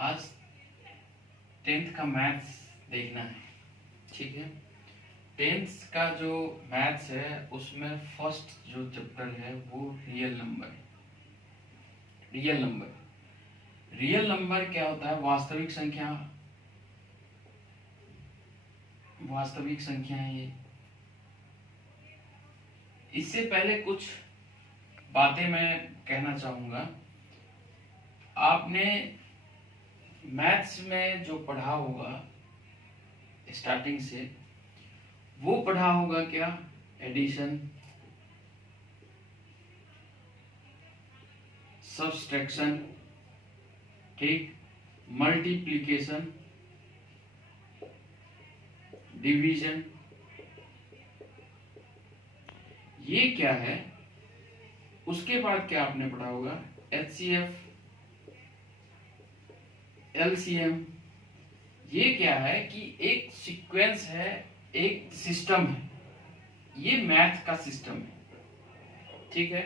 आज 10th का maths देखना है। ठीक है, 10th का जो मैथ्स है उसमें फर्स्ट जो चैप्टर है वो रियल नंबर है। रियल नंबर क्या होता है? वास्तविक संख्या है ये। इससे पहले कुछ बातें मैं कहना चाहूंगा। आपने मैथ्स में जो पढ़ा होगा स्टार्टिंग से, वो पढ़ा होगा क्या? एडिशन, सब्सट्रैक्शन, ठीक, मल्टीप्लिकेशन, डिवीजन। ये क्या है? उसके बाद क्या आपने पढ़ा होगा? HCF, LCM। ये क्या है कि एक सीक्वेंस है, एक सिस्टम है। ये मैथ का सिस्टम है। ठीक है,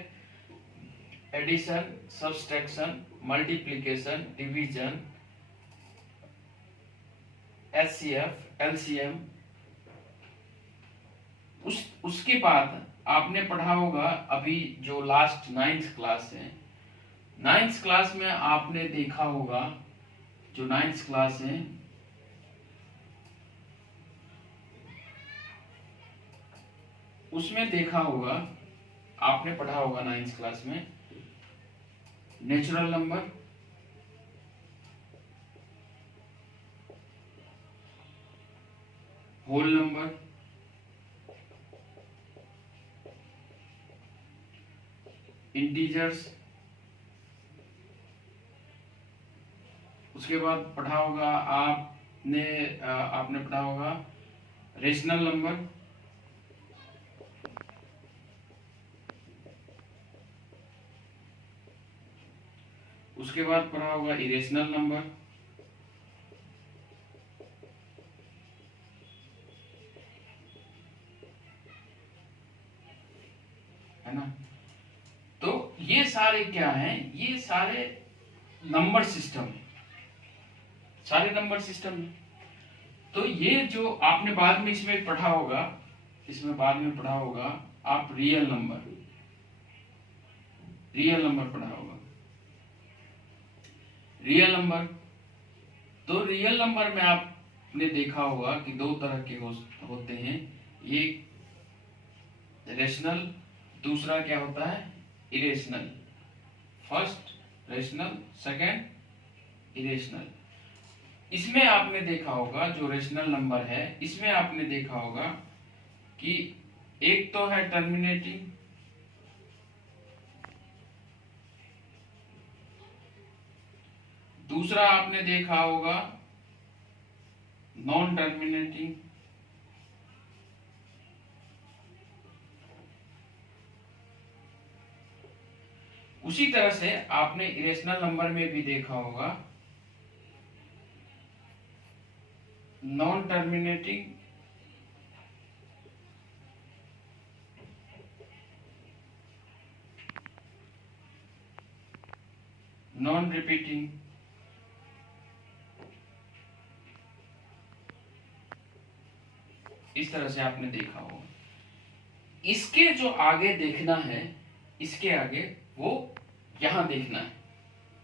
addition, subtraction, multiplication, division, HCF, LCM। उसके बाद आपने पढ़ा होगा अभी जो लास्ट 9th क्लास है, 9th क्लास में आपने देखा होगा, जो 9th क्लास है उसमें देखा होगा, आपने पढ़ा होगा 9th क्लास में natural number, whole number, integers. उसके बाद पढ़ा होगा आपने पढ़ा होगा रेशनल नंबर, उसके बाद पढ़ा होगा इरेशनल नंबर, है ना। तो ये सारे क्या हैं? ये सारे नंबर सिस्टम है, सारे नंबर सिस्टम है। तो ये जो आपने बाद में इसमें पढ़ा होगा, आप रियल नंबर पढ़ा होगा। रियल नंबर, तो रियल नंबर में आपने देखा होगा कि दो तरह के होते हैं। एक रेशनल, दूसरा क्या होता है? Irrational. First rational, second irrational. इसमें आपने देखा होगा जो रेशनल नंबर है, इसमें आपने देखा होगा कि एक तो है टर्मिनेटिंग, दूसरा आपने देखा होगा नॉन टर्मिनेटिंग, उसी तरह से आपने इरेशनल नंबर में भी देखा होगा नॉन टर्मिनेटिंग, नॉन रिपीटिंग। इस तरह से आपने देखा होगा। इसके जो आगे देखना है, इसके आगे वो यहां देखना है।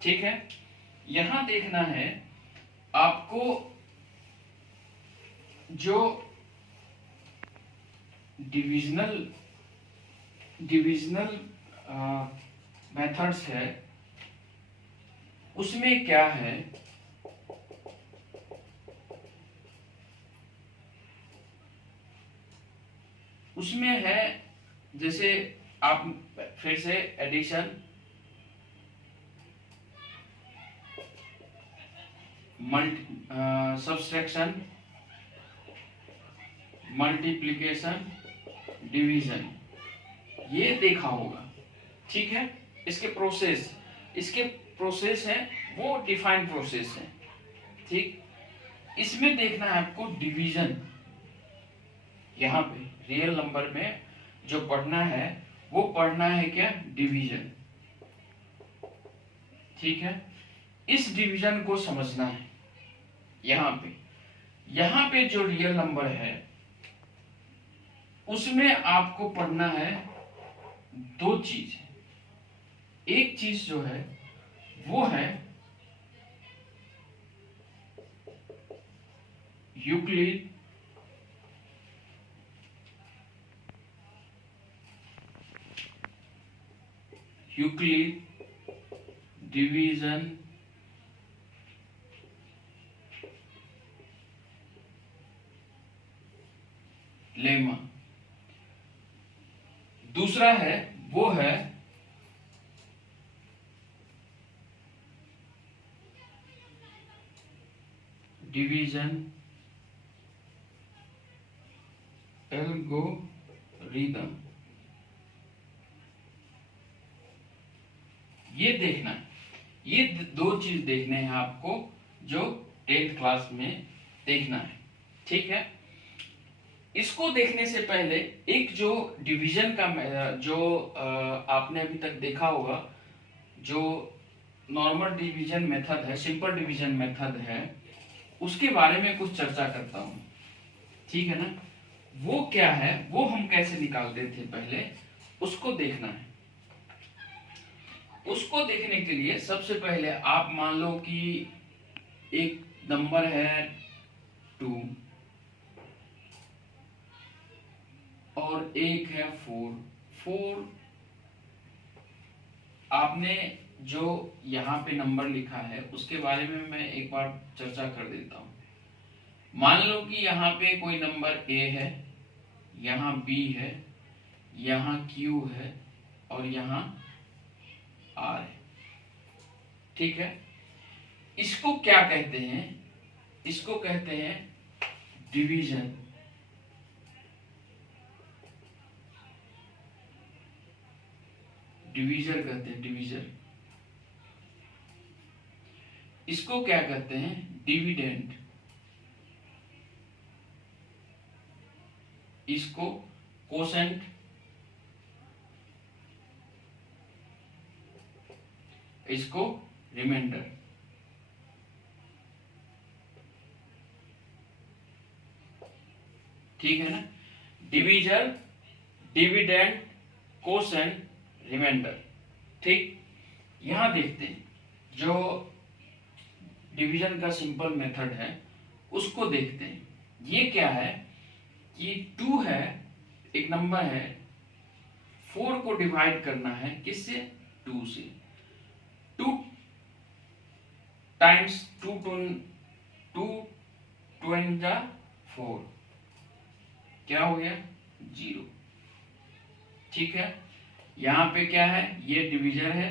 ठीक है, यहां देखना है आपको जो डिविजनल मेथड्स है उसमें क्या है। उसमें है जैसे आप फिर से एडिशन, सब्सट्रैक्शन, मल्टीप्लिकेशन, डिवीजन, ये देखा होगा। ठीक है, इसके प्रोसेस है वो डिफाइंड प्रोसेस है। ठीक, इसमें देखना है आपको डिवीजन। यहाँ पे रियल नंबर में जो पढ़ना है वो पढ़ना है क्या? डिवीजन। ठीक है, इस डिवीजन को समझना है। यहाँ पे जो रियल नंबर है उसमें आपको पढ़ना है दो चीज है। एक चीज जो है वो है यूक्लिड डिवीजन लेमा। दूसरा है वो है डिवीजन एल्गोरिदम। ये देखना है, ये दो चीज देखने हैं आपको जो 10th क्लास में देखना है। ठीक है, इसको देखने से पहले एक जो डिवीजन का जो आपने अभी तक देखा होगा, जो नॉर्मल डिवीजन मेथड है, सिंपल डिवीजन मेथड है, उसके बारे में कुछ चर्चा करता हूं। ठीक है ना, वो क्या है, वो हम कैसे निकालते थे पहले, उसको देखना है। उसको देखने के लिए सबसे पहले आप मान लो कि एक नंबर है 2 और एक है 4। आपने जो यहाँ पे नंबर लिखा है उसके बारे में मैं एक बार चर्चा कर देता हूं। मान लो कि यहाँ पे कोई नंबर A है, यहाँ B है, यहाँ Q है और यहाँ R है। ठीक है, इसको क्या कहते हैं, इसको कहते हैं डिवीजन। डिवीजर कहते हैं, डिवीजर। इसको क्या कहते हैं, डिविडेंड। इसको कोसेंट, इसको रिमाइंडर। ठीक है ना, डिवीजर, डिविडेंड, कोसेंट, रिमाइंडर। ठीक, यहां देखते हैं जो डिवीजन का सिंपल मेथड है उसको देखते हैं। ये क्या है कि 2 है, एक नंबर है, 4 को डिवाइड करना है किससे, 2 से। 2 टाइम्स 2 4 क्या हो गया, 0। ठीक है, यहां पे क्या है, ये डिवीजर है,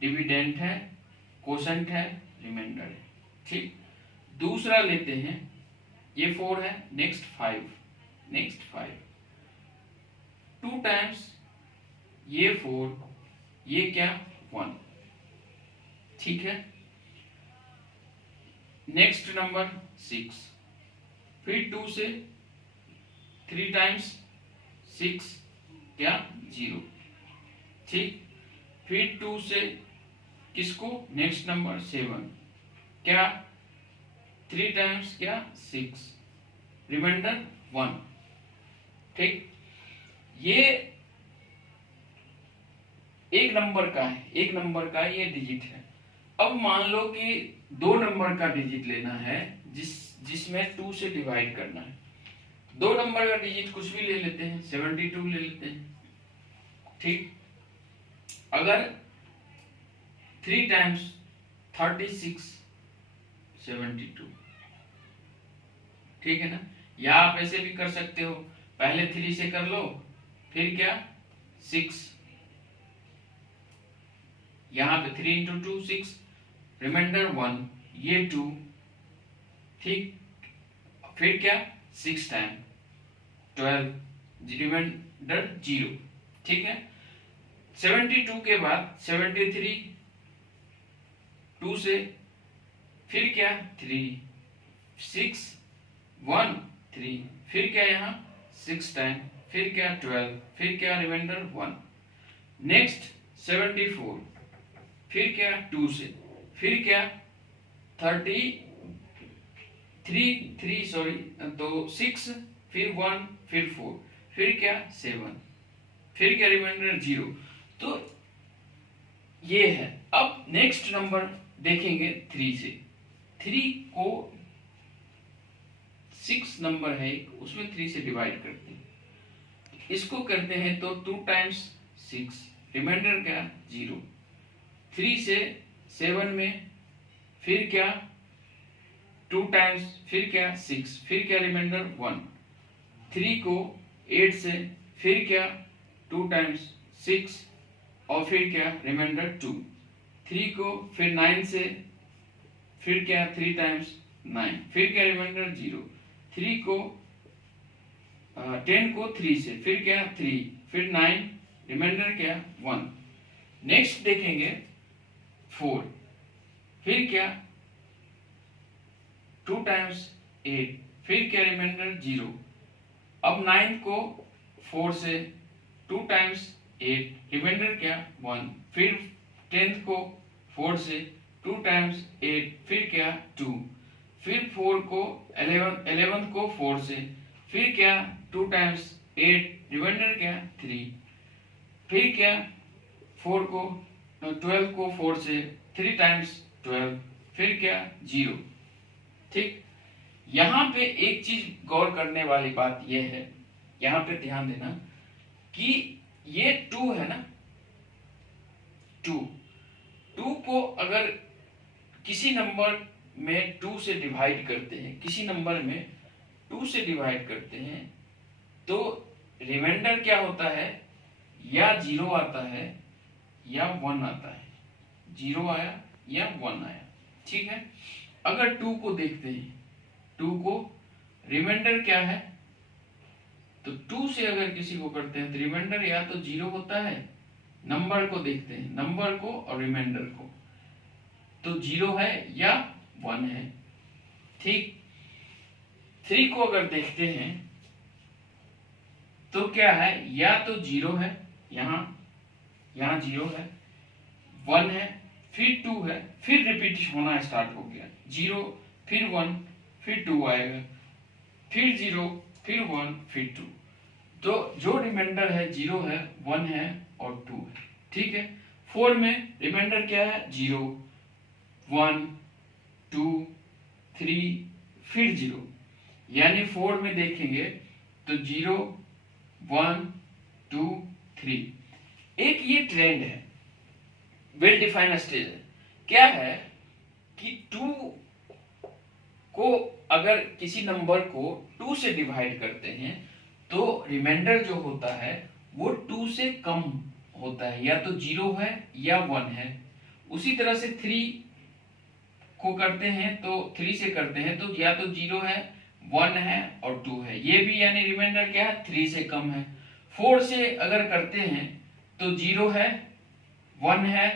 डिविडेंट है, कोसेंट है, रिमाइंडर है। ठीक, दूसरा लेते हैं, ये 4 है, नेक्स्ट 5 2 टाइम्स ये 4, ये क्या, 1। ठीक है, नेक्स्ट नंबर 6, फिर 2 से 3 टाइम्स 6 क्या, 0। ठीक, फिर 2 से किसको, नेक्स्ट नंबर 7 क्या, 3 टाइम्स क्या, 6, रिमाइंडर 1। ठीक, ये एक नंबर का है, एक नंबर का ये डिजिट है। अब मान लो कि 2 नंबर का डिजिट लेना है जिसमें 2 से डिवाइड करना है। 2 नंबर का डिजिट कुछ भी ले लेते हैं, 72 ले लेते हैं। ठीक, अगर 3 टाइम्स 36 72। ठीक है ना, या आप ऐसे भी कर सकते हो, पहले 3 से कर लो, फिर क्या 6, यहां पे 3 इंटू 2 6, रिमाइंडर 1, ये 2। ठीक, फिर क्या 6 टाइम 12, रिमाइंडर 0। ठीक है, 72 के बाद 73, 2 से, फिर क्या 3 6 1 3, फिर क्या यहाँ 6 टाइम, फिर क्या 12, फिर क्या रिमाइंडर 1। नेक्स्ट 74, फिर क्या 2 से, फिर क्या 3 सॉरी, तो 6, फिर 1, फिर 4, फिर क्या 7, फिर क्या रिमाइंडर 0। तो ये है। अब नेक्स्ट नंबर देखेंगे 3 से। 3 को 6 नंबर है उसमें 3 से डिवाइड करते हैं, इसको करते हैं तो 2 टाइम्स 6, रिमाइंडर क्या 0। 3 से 7 में फिर क्या 2 टाइम्स, फिर क्या 6, फिर क्या रिमाइंडर 1। 3 को 8 से फिर क्या 2 टाइम्स 6 और फिर क्या रिमाइंडर 2। 3 को फिर 9 से फिर क्या 3 टाइम्स 9, फिर क्या रिमाइंडर 0। 3 को 10 को 3 से फिर क्या 3, फिर 9, रिमाइंडर क्या 1। नेक्स्ट देखेंगे 4, फिर क्या 2 टाइम्स 8, फिर क्या रिमाइंडर 0। अब 9 को 4 से 2 टाइम्स 8, रिमाइंडर क्या 1। फिर 10 को 4 से 2 टाइम्स 8, फिर क्या 2। फिर 4 को 11 को 4 से फिर क्या 2 टाइम्स 8, रिमाइंडर क्या 3। फिर क्या 4 को 12 को 4 से 3 टाइम्स 12, फिर क्या 0। ठीक, यहां पे एक चीज गौर करने वाली बात यह है, यहां पे ध्यान देना कि ये 2 है ना, 2 को अगर किसी नंबर में 2 से डिवाइड करते हैं, किसी नंबर में 2 से डिवाइड करते हैं, तो रिमाइंडर क्या होता है, या 0 आता है या 1 आता है। 0 आया या 1 आया, ठीक है। अगर 2 को देखते हैं, 2 को रिमाइंडर क्या है, तो 2 से अगर किसी को करते हैं तो रिमाइंडर या तो 0 होता है। नंबर को देखते हैं, नंबर को और रिमाइंडर को, तो 0 है या 1 है। ठीक, 3 को अगर देखते हैं तो क्या है, या तो 0 है, यहां 0 है, 1 है, फिर 2 है, फिर रिपीट होना स्टार्ट हो गया, 0 फिर 1 फिर 2 आएगा, फिर 0 फिर 1 फिर 2। तो जो रिमाइंडर है 0 है, 1 है और 2 है। ठीक है। 4 में रिमाइंडर क्या है, 0, 1, 2, 3 फिर 0, यानी 4 में देखेंगे तो 0, 1, 2, 3। एक ये ट्रेंड है, वेल डिफाइंड स्टेज है। क्या है कि 2 को अगर किसी नंबर को 2 से डिवाइड करते हैं तो रिमाइंडर जो होता है वो 2 से कम होता है, या तो 0 है या 1 है। उसी तरह से 3 को करते हैं तो 3 से करते हैं तो या तो 0 है, 1 है और 2 है, ये भी यानी रिमाइंडर क्या है, 3 से कम है। 4 से अगर करते हैं तो 0 है, 1 है,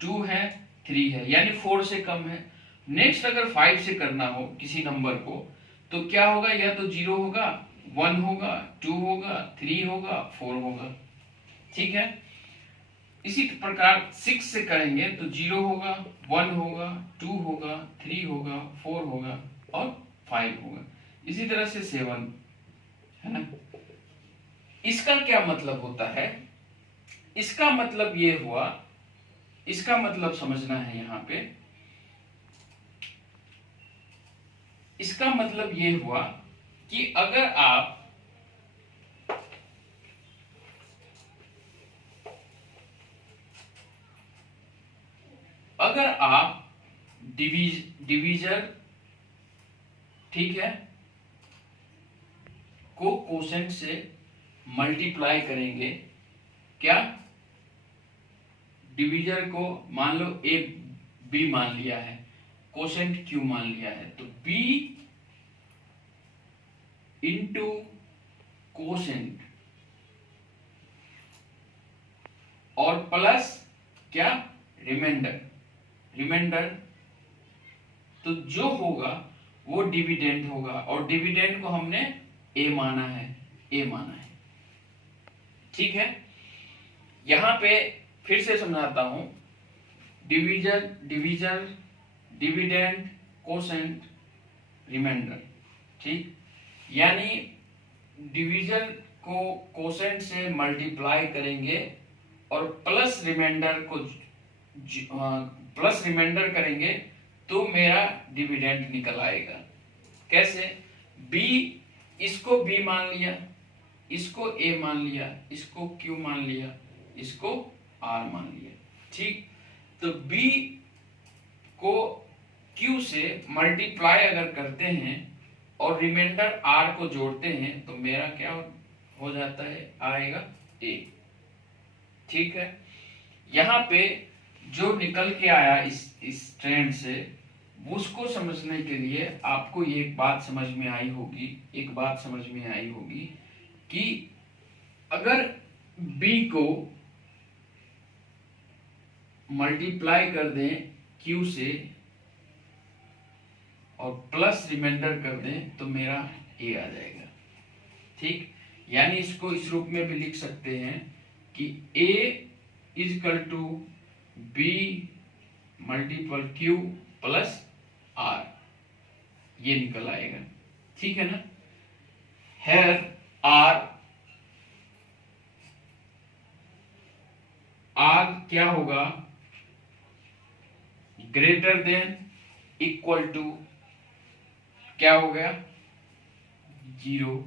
2 है, 3 है, यानी 4 से कम है। नेक्स्ट अगर 5 से करना हो किसी नंबर को तो क्या होगा, या तो 0 होगा, 1 होगा, 2 होगा, 3 होगा, 4 होगा। ठीक है। इसी प्रकार 6 से करेंगे तो 0 होगा, 1 होगा, 2 होगा, 3 होगा, 4 होगा और 5 होगा। इसी तरह से 7 है ना। इसका क्या मतलब होता है, इसका मतलब ये हुआ, इसका मतलब समझना है यहां पे। इसका मतलब ये हुआ कि अगर आप डिवीजर, ठीक है, को कोसेंट से मल्टीप्लाई करेंगे, क्या, डिवीजर को मान लो ए बी मान लिया है, कोसेंट क्यू मान लिया है, तो बी इंटू कोसेंट और प्लस क्या, रिमाइंडर, तो जो होगा वो डिविडेंड होगा, और डिविडेंड को हमने ए माना है, ठीक है। यहां पे फिर से समझाता हूं, डिवीजर डिविडेंड, कोसेंट, रिमाइंडर। ठीक, यानी डिवीजन को कोसेंट से मल्टीप्लाई करेंगे और प्लस रिमाइंडर को प्लस रिमाइंडर करेंगे तो मेरा डिविडेंड निकल आएगा। कैसे? बी, इसको बी मान लिया, इसको ए मान लिया, इसको क्यू मान लिया, इसको आर मान लिया। ठीक, तो बी को क्यू से मल्टीप्लाई अगर करते हैं और रिमाइंडर आर को जोड़ते हैं तो मेरा क्या हो जाता है, आएगा ए। ठीक है, यहां पे जो निकल के आया इस ट्रेंड से, उसको समझने के लिए आपको ये एक बात समझ में आई होगी कि अगर b को मल्टीप्लाई कर दें q से और प्लस रिमाइंडर कर दें तो मेरा a आ जाएगा। ठीक, यानी इसको इस रूप में भी लिख सकते हैं कि a equal to b multiple q plus r, ये निकल आएगा। ठीक है ना। हेयर r क्या होगा, ग्रेटर देन इक्वल टू क्या हो गया, 0।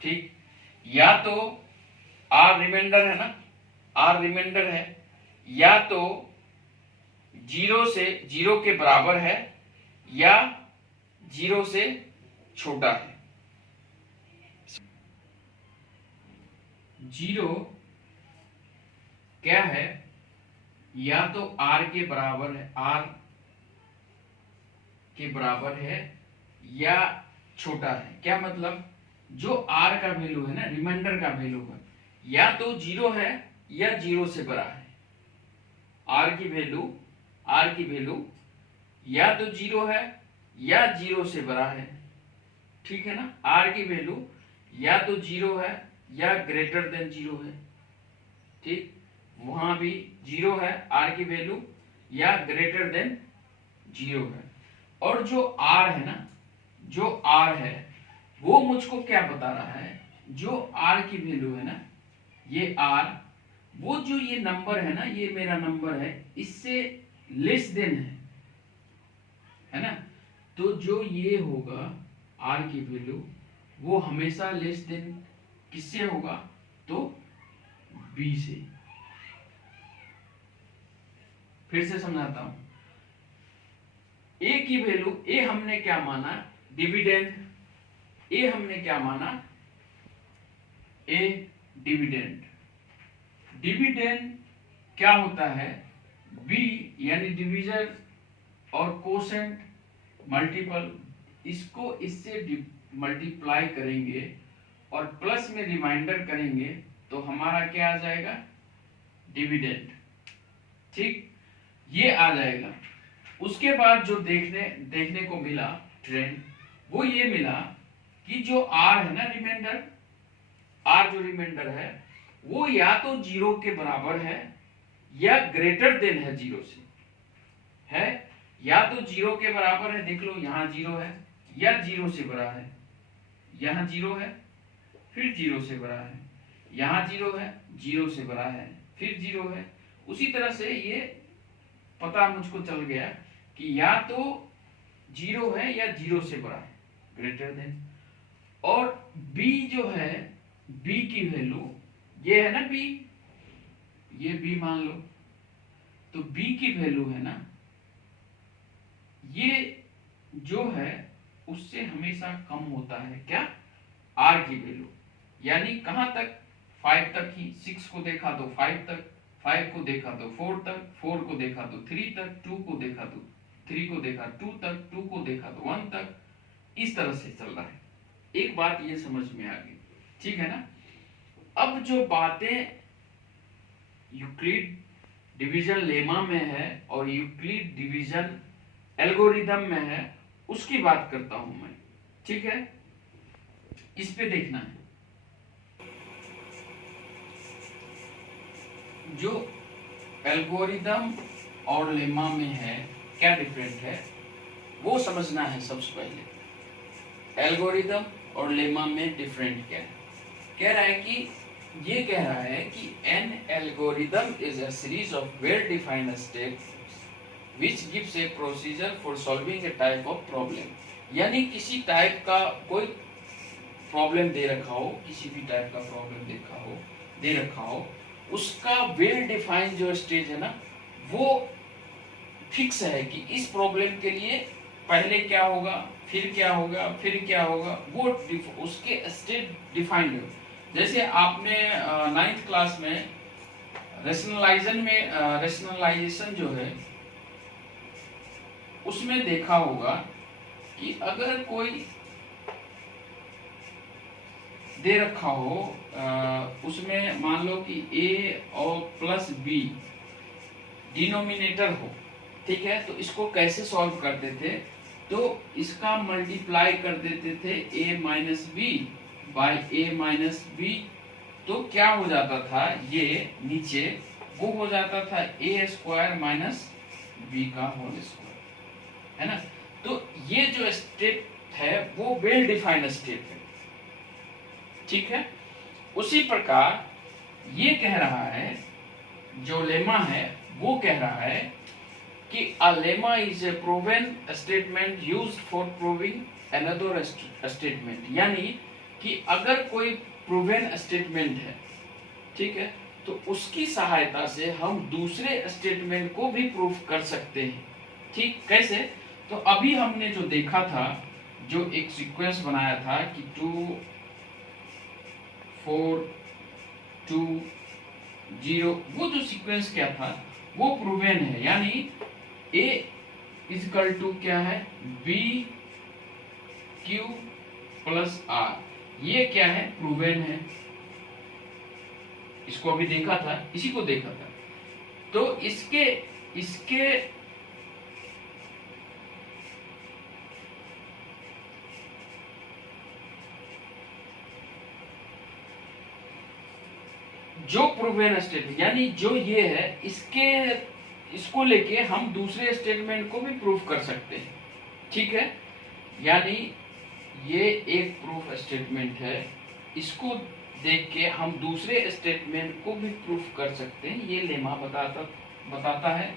ठीक, या तो r रिमाइंडर है ना, r रिमाइंडर है, या तो 0 के बराबर है या 0 से छोटा है। 0 क्या है, या तो r के बराबर है, r के बराबर है या छोटा है। क्या मतलब, जो r का वैल्यू है ना, रिमाइंडर का वैल्यू है, या तो 0 है या 0 से बड़ा है। r की वैल्यू या तो 0 है या 0 से बड़ा है। ठीक है ना, r की वैल्यू या तो 0 है या ग्रेटर देन 0 है। ठीक, वहां भी 0 है r की वैल्यू या ग्रेटर देन 0 है। और जो r है ना, जो r है वो मुझको क्या बता रहा है, जो r की वैल्यू है ना, ये r, वो जो ये नंबर है ना, ये मेरा नंबर है, इससे लेस देन है ना। तो जो ये होगा r की वैल्यू, वो हमेशा लेस देन किससे होगा, तो b से। फिर से समझाता हूं, a की वैल्यू, a हमने क्या माना, डिविडेंड, a हमने क्या माना, a डिविडेंड। डिविडेंड क्या होता है, b यानी डिवीजन और कोसेंट मल्टीपल, इसको इससे मल्टीप्लाई करेंगे और प्लस में रिमाइंडर करेंगे तो हमारा क्या आ जाएगा, डिविडेंड। ठीक, ये आ जाएगा। उसके बाद जो देखने को मिला ट्रेंड, वो ये मिला कि जो r है ना, रिमाइंडर, r जो रिमाइंडर है, वो या तो 0 के बराबर है या ग्रेटर देन है 0 से, है या तो 0 के बराबर है, देख लो यहाँ 0 है, या 0 से बड़ा है, यहाँ 0 है फिर 0 से बड़ा है, यहाँ 0 है 0 से बड़ा है फिर 0 है। उसी तरह से ये पता मुझको चल गया कि या तो 0 है या 0 से बड़ा है, ग्रेटर देन। और b जो है, b की वैल्यू, ये है ना b, ये b मान लो, तो b की वैल्यू है ना, ये जो है उससे हमेशा कम होता है क्या, r की वैल्यू। यानी कहां तक, 5 तक ही, 6 को देखा तो 5 तक, 5 को देखा तो 4 तक, 4 को देखा तो 3 तक, 2 को देखा तो 3 को देखा 2 तक, 2 को देखा तो 1 तक, इस तरह से चल रहा है। एक बात ये समझ में आ गई, ठीक है ना। अब जो बातें यूक्लिड डिवीजन लेमा में है और यूक्लिड डिवीजन एल्गोरिदम में है, उसकी बात करता हूं मैं, ठीक है। इस पे देखना है, जो एल्गोरिदम और लेमा में है क्या डिफरेंट है वो समझना है सबसे पहले। एल्गोरिदम और लेमा में डिफरेंट क्या है? कह रहा है कि ये कह रहा है कि N algorithm is a series of well defined steps which gives a procedure for solving a type of problem। यानी किसी टाइप का कोई प्रॉब्लम दे रखा हो, किसी भी टाइप का प्रॉब्लम दे रखा हो, उसका वेल डिफाइंड जो स्टेज है ना वो फिक्स है कि इस प्रॉब्लम के लिए पहले क्या होगा, फिर क्या होगा, फिर क्या होगा, वो उसके स्टेट डिफाइंड है। जैसे आपने 9th क्लास में रेशनलाइजेशन जो है उसमें देखा होगा कि अगर कोई दे रखा हो उसमें मान लो कि a और प्लस b डिनोमिनेटर हो, ठीक है, तो इसको कैसे सॉल्व करते थे? तो इसका मल्टीप्लाई कर देते थे a minus b by a minus b, तो क्या हो जाता था, ये नीचे वो हो जाता था a स्क्वायर माइनस बी का होल स्क्वायर, है ना। तो ये जो स्टेप है वो वेल डिफाइंड स्टेप है, ठीक है। उसी प्रकार ये कह रहा है, जो लेमा है वो कह रहा है कि a lemma is a proven statement used for proving another statement। यानी कि अगर कोई प्रूवन स्टेटमेंट है, ठीक है, तो उसकी सहायता से हम दूसरे स्टेटमेंट को भी प्रूफ कर सकते हैं, ठीक। कैसे? तो अभी हमने जो देखा था, जो एक सीक्वेंस बनाया था कि 2 4 2 0, वो जो सीक्वेंस क्या था वो प्रूवन है। यानी A इजकल टू क्या है, B Q प्लस R, ये क्या है, प्रूवन है। इसको अभी देखा था, इसी को देखा था। तो इसके जो प्रूवन स्टेटमेंट यानी जो ये है, इसको लेके हम दूसरे स्टेटमेंट को भी प्रूफ कर सकते हैं, ठीक है। यानी ये एक प्रूफ स्टेटमेंट है, इसको देख के हम दूसरे स्टेटमेंट को भी प्रूफ कर सकते हैं, ये लेमा बताता है।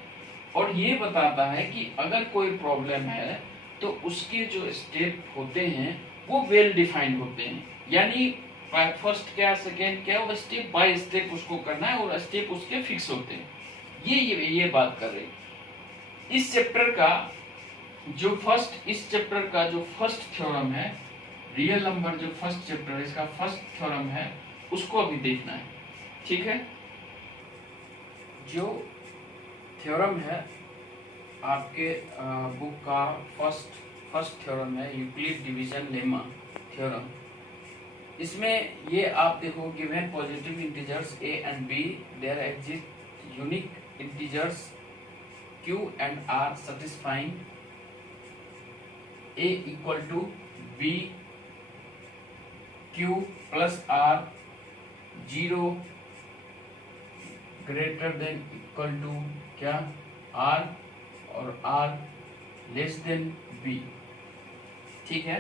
और ये बताता है कि अगर कोई प्रॉब्लम है तो उसके जो स्टेप होते हैं वो वेल डिफाइंड होते हैं। यानी फर्स्ट क्या, सेकेंड क्या, वो स्टेप बाय स्टेप उसको करना है और स्टेप उसके फिक्स होते हैं। ये बात कर रहे। इस चैप्टर का जो फर्स्ट थ्योरम है, रियल नंबर जो फर्स्ट चैप्टर है, इसका फर्स्ट थ्योरम है, उसको अभी देखना है, ठीक है। जो थ्योरम है आपके बुक का फर्स्ट थ्योरम है, यूक्लिड डिवीजन लेमा थ्योरम। इसमें ये आप देखो, given positive integers a and b, there exist unique integers q and r satisfying a equal to b q plus r 0 greater than equal to क्या, r और r less than b, ठीक है।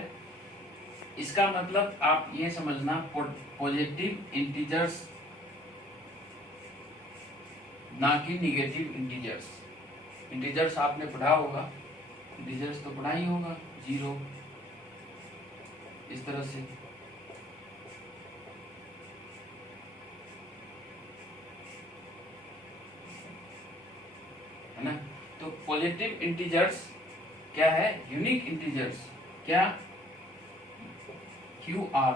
इसका मतलब आप ये समझना, पॉजिटिव इंटीजर्स ना कि निगेटिव इंटीजर्स। इंटीजर्स आपने पढ़ा होगा, इंटीजर्स तो पढ़ा ही होगा, 0 इस तरह से, है ना। तो पॉजिटिव इंटीजर्स क्या है, यूनिक इंटीजर्स क्या, क्यू आर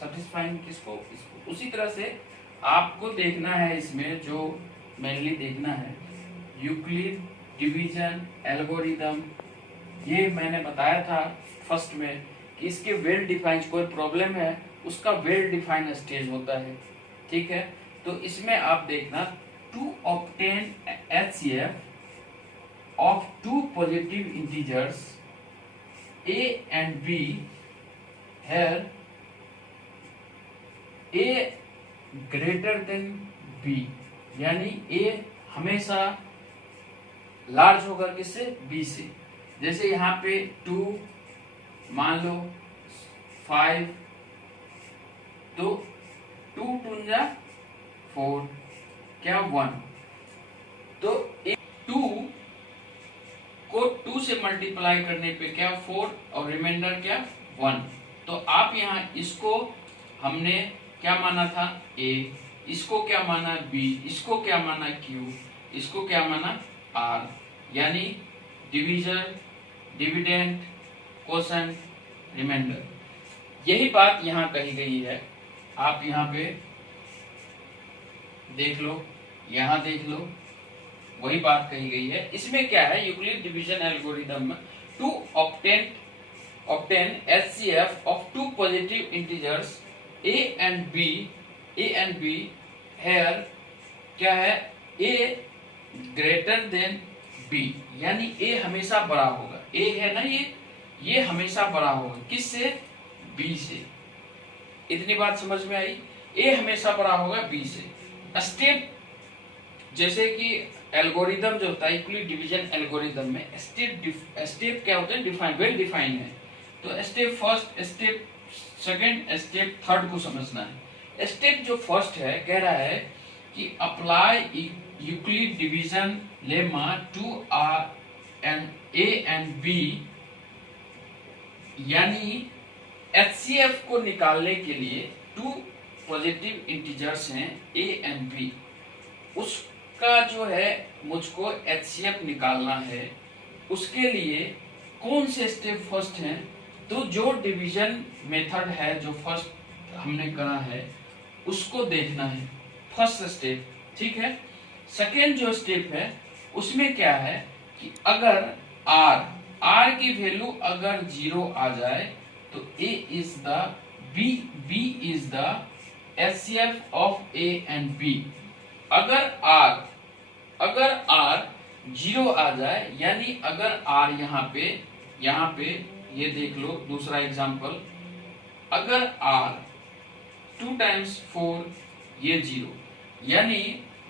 सेटिस्फाइंग किसको, इसको। उसी तरह से आपको देखना है, इसमें जो मेनली देखना है, यूक्लिड डिवीजन एल्गोरिदम, ये मैंने बताया था फर्स्ट में कि इसके वेल डिफाइंड, कोई प्रॉब्लम है उसका वेल डिफाइंड स्टेज होता है, ठीक है। तो इसमें आप देखना, to obtain HCF of two positive integers a and b, here a greater than b, यानी a हमेशा लार्ज होगा किससे? बी से। जैसे यहाँ पे 2 मान लो 5, तो 2 2 जा 4, क्या 1, तो 2 को 2 से मल्टीप्लाई करने पे क्या 4 और रिमाइंडर क्या 1। तो आप यहाँ इसको हमने क्या माना था A, इसको क्या माना B, इसको क्या माना Q, इसको क्या माना R, यानी डिवीजन, डिविडेंड, कोसेंट, रिमाइंडर। यही बात यहाँ कही गई है। आप यहाँ पे देख लो, यहाँ देख लो, वही बात कही गई है। इसमें क्या है, यूक्लिड डिवीजन एल्गोरिथम में to obtain HCF of two positive integers a and b here क्या है, a ग्रेटर देन b, यानी a हमेशा बड़ा होगा। a है ना, ये हमेशा बड़ा होगा किससे? b से। इतनी बात समझ में आई? a हमेशा बड़ा होगा b से। स्टेप, जैसे कि एल्गोरिदम जो होता है यूक्लिड डिवीजन एल्गोरिदम में स्टेप क्या होते हैं? डिफाइन, वेल डिफाइन है। तो step first, step second, step third को समझना है। स्टेप जो फर्स्ट है कह रहा है कि apply Euclid division lemma to a and b, यानी HCF को निकालने के लिए 2 पॉजिटिव इंटीजर्स हैं a एंड b, उसका जो है मुझको HCF निकालना है। उसके लिए कौन से स्टेप फर्स्ट हैं? तो जो डिवीजन मेथड है जो फर्स्ट हमने करा है उसको देखना है, फर्स्ट स्टेप, ठीक है। सेकेंड जो स्टेप है उसमें क्या है कि अगर r की वैल्यू अगर 0 आ जाए तो a is the b is the HCF of a and b। अगर r 0 आ जाए, यानी अगर r यहाँ पे ये देख लो दूसरा एग्जांपल, अगर r 2 times 4 ये 0, यानी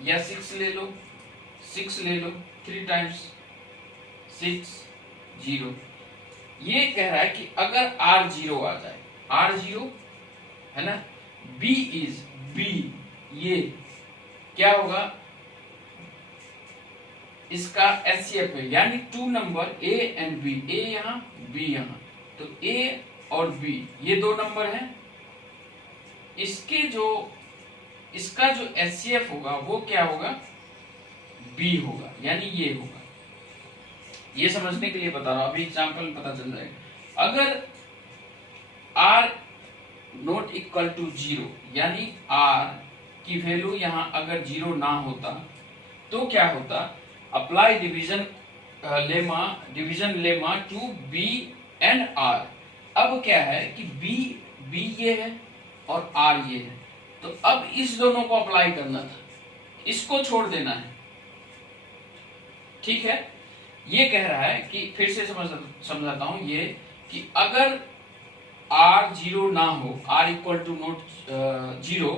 या 6 ले लो, 3 times 6 0, ये कह रहा है कि अगर r 0 आ जाए, r 0 है ना, b ये क्या होगा, इसका HCF है, यानी 2 number A and B, A यहाँ B यहाँ, तो A और B ये 2 नंबर हैं। इसका जो HCF होगा वो क्या होगा, B होगा, यानी ये होगा। ये समझने के लिए बता रहा हूं, अभी एग्जांपल में पता चल जाएगा। अगर R नॉट इक्वल टू 0, यानी R की वैल्यू यहाँ अगर 0 ना होता तो क्या होता, apply division lemma to B and R। अब क्या है कि B ये है और R ये है, तो अब इस दोनों को अप्लाई करना था, इसको छोड़ देना है, ठीक है। ये कह रहा है कि फिर से समझाता हूं ये कि अगर R 0 ना हो, R इक्वल टू नॉट 0,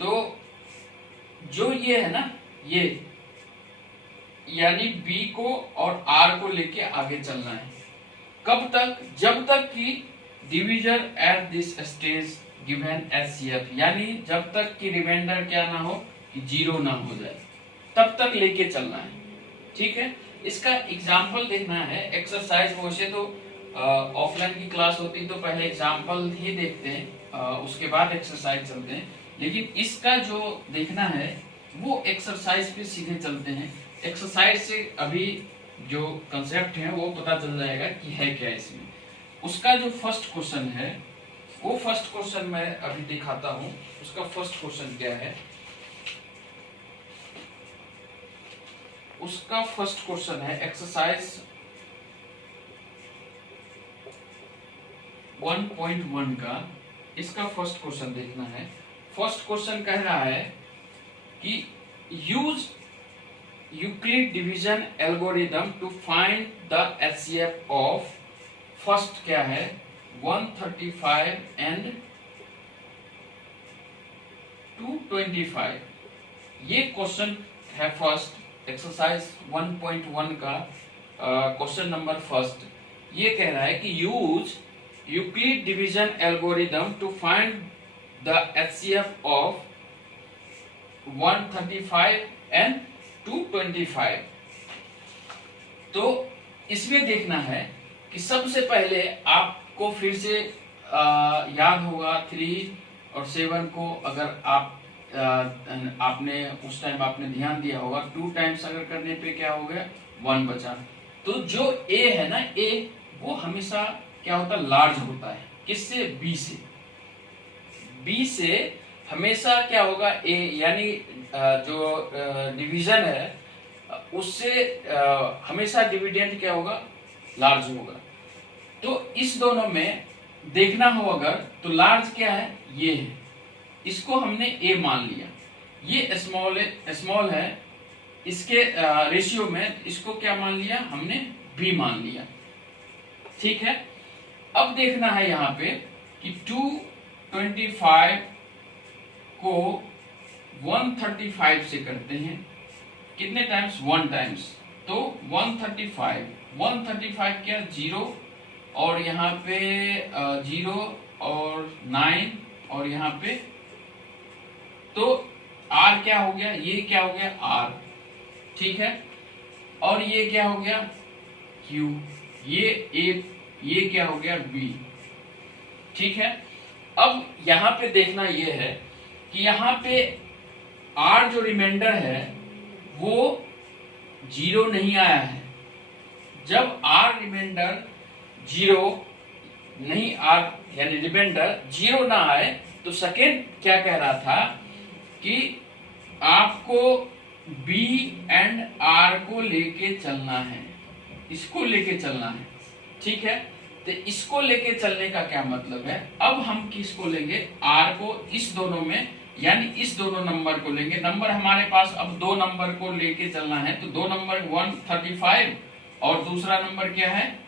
तो जो ये है ना, ये यानी B को और R को लेके आगे चलना है। कब तक? जब तक कि division at this stage given HCF, यानी जब तक कि रिमाइंडर क्या ना हो कि 0 ना हो जाए, तब तक लेके चलना है, ठीक है। इसका एग्जाम्पल देखना है, एक्सरसाइज वैसे तो ऑफलाइन की क्लास होती तो पहले एग्जाम्पल ही देखते हैं, उसके बाद एक्सरसाइज चलते हैं, लेकिन इसका जो देखना है वो एक्सरसाइज पे सीधे चलते हैं। एक्सरसाइज से अभी जो कंसेप्ट है वो पता चल जाएगा कि है क्या इसमें। उसका जो फर्स्ट क्वेश्चन है वो फर्स्ट क्वेश्चन मैं अभी दिखाता हूं। उसका फर्स्ट क्वेश्चन क्या है, उसका फर्स्ट क्वेश्चन है एक्सरसाइज 1.1 का। इसका फर्स्ट क्वेश्चन देखना है। फर्स्ट क्वेश्चन कह रहा है कि use Euclid division algorithm to find the HCF of, first क्या है 135 एंड 225। ये क्वेश्चन है फर्स्ट एक्सरसाइज 1.1 का क्वेश्चन नंबर फर्स्ट ये कह रहा है कि use Euclid division algorithm to find the HCF of 135 and 225। तो इसमें देखना है कि सबसे पहले आपको फिर से याद होगा 3 और 7 को, अगर आपने उस टाइम आपने ध्यान दिया होगा 2 टाइम्स अगर करने पे क्या हो गया 1 बचा। तो जो a है ना, a वो हमेशा क्या होता है लार्ज होता है, किससे b से। b से हमेशा क्या होगा a, यानी जो डिवीजन है उससे हमेशा डिविडेंड क्या होगा लार्ज होगा। तो इस दोनों में देखना हो अगर तो लार्ज क्या है ये है, इसको हमने a मान लिया, ये स्मॉल है, इसके रेशियो में इसको क्या मान लिया हमने b मान लिया। ठीक है, अब देखना है यहाँ पे कि 225 को 135 से करते हैं, कितने टाइम्स 1 टाइम्स। तो 135 क्या 0 और यहाँ पे 0 और 9 और यहाँ पे, तो r क्या हो गया, ये क्या हो गया r, ठीक है, और ये क्या हो गया q, ये क्या हो गया b। ठीक है, अब यहाँ पे देखना ये है कि यहाँ पे r जो रिमाइंडर है वो 0 नहीं आया है। जब r रिमाइंडर 0 नहीं, r यानी रिमाइंडर 0 ना आए तो सेकेंड क्या कह रहा था कि आपको b एंड r को लेके चलना है, इसको लेके चलना है। ठीक है, तो इसको लेके चलने का क्या मतलब है, अब हम किसको लेंगे r को, इस दोनों में यानी इस दोनों नंबर को लेंगे। नंबर हमारे पास अब 2 नंबर को लेके चलना है, तो 2 नंबर 135 और दूसरा नंबर क्या है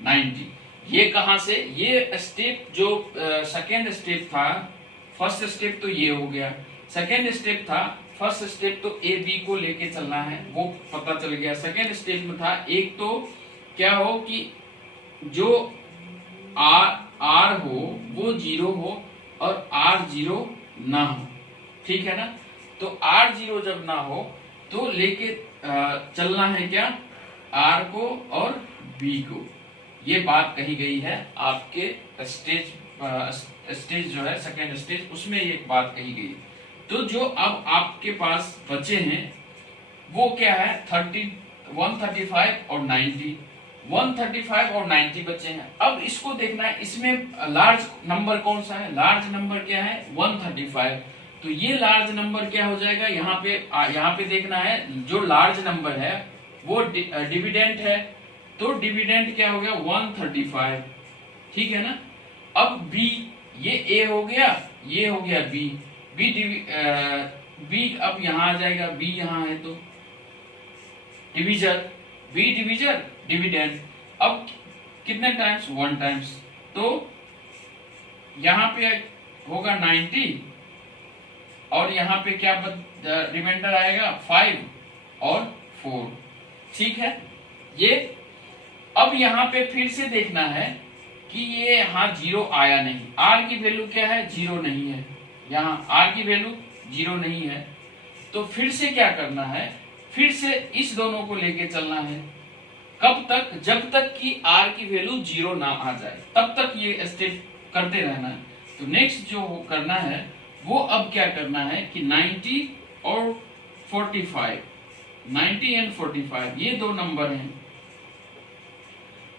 90। ये कहां से, ये स्टेप जो सेकेंड स्टेप था, फर्स्ट स्टेप तो ये हो गया, सेकेंड स्टेप था फर्स्ट स्टेप तो ए बी को लेके चलना है वो पता चल गया। सेकेंड स्टेप में था एक तो क्या हो कि जो आर हो वो 0 हो और r 0 ना हो। ठीक है ना, तो r 0 जब ना हो तो लेके चलना है क्या r को और b को। ये बात कही गई है आपके स्टेज जो है सेकेंड स्टेज, उसमें ये बात कही गई। तो जो अब आपके पास बचे हैं वो क्या है 135 और 90, 135 और 90 बचे हैं। अब इसको देखना है, इसमें लार्ज नंबर कौन सा है, लार्ज नंबर क्या है 135। तो ये लार्ज नंबर क्या हो जाएगा, यहाँ पे देखना है जो लार्ज नंबर है वो डिविडेंट है, तो डिविडेंट क्या हो गया 135। ठीक है ना, अब b ये a हो गया, ये हो गया b, b अब यहाँ आ जाएगा, b यहाँ है तो डिविजर, b डिविजर डिविडेंड। अब कितने टाइम्स 1 टाइम्स, तो यहाँ पे होगा 90 और यहाँ पे क्या रिमाइंडर आएगा 5 और 4। ठीक है, ये अब यहाँ पे फिर से देखना है कि ये यहाँ 0 आया नहीं, r की वैल्यू क्या है 0 नहीं है, यहाँ r की वैल्यू 0 नहीं है। तो फिर से क्या करना है, फिर से इस दोनों को लेके चलना है, कब तक, जब तक कि r की वैल्यू 0 ना आ जाए तब तक ये स्टेप करते रहना है। तो नेक्स्ट जो करना है वो अब क्या करना है कि 90 और 45, 90 एंड 45 ये 2 नंबर हैं।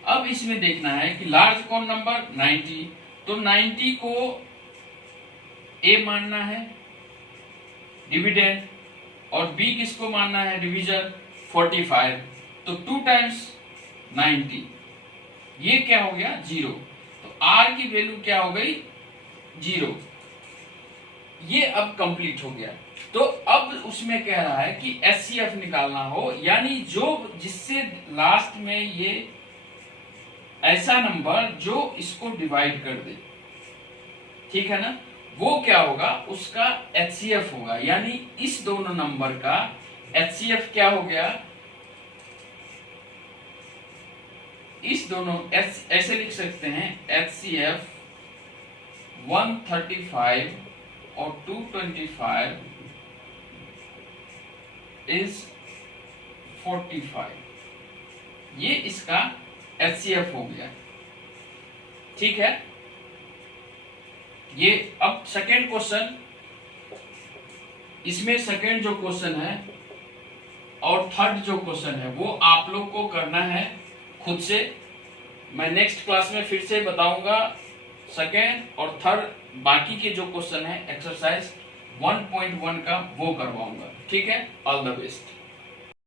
अब इसमें देखना है कि लार्ज कौन नंबर 90, तो 90 को a मानना है डिविडेंड और b किसको मानना है डिविजन 45, तो 2 टाइम्स 90 ये क्या हो गया 0, तो r की वैल्यू क्या हो गई 0। ये अब कंप्लीट हो गया। तो अब उसमें कह रहा है कि एचसीएफ निकालना हो, यानी जो जिससे लास्ट में ये ऐसा नंबर जो इसको डिवाइड कर दे, ठीक है ना, वो क्या होगा उसका एचसीएफ होगा, यानी इस दोनों नंबर का HCF क्या हो गया, इस दोनों ऐसे लिख सकते हैं HCF 135 और 225 इज 45, ये इसका HCF हो गया। ठीक है, ये अब सेकेंड क्वेश्चन, इसमें सेकेंड जो क्वेश्चन है और थर्ड जो क्वेश्चन है वो आप लोग को करना है खुद से। मैं नेक्स्ट क्लास में फिर से बताऊंगा सेकेंड और थर्ड, बाकी के जो क्वेश्चन है एक्सरसाइज 1.1 का वो करवाऊंगा। ठीक है, ऑल द बेस्ट।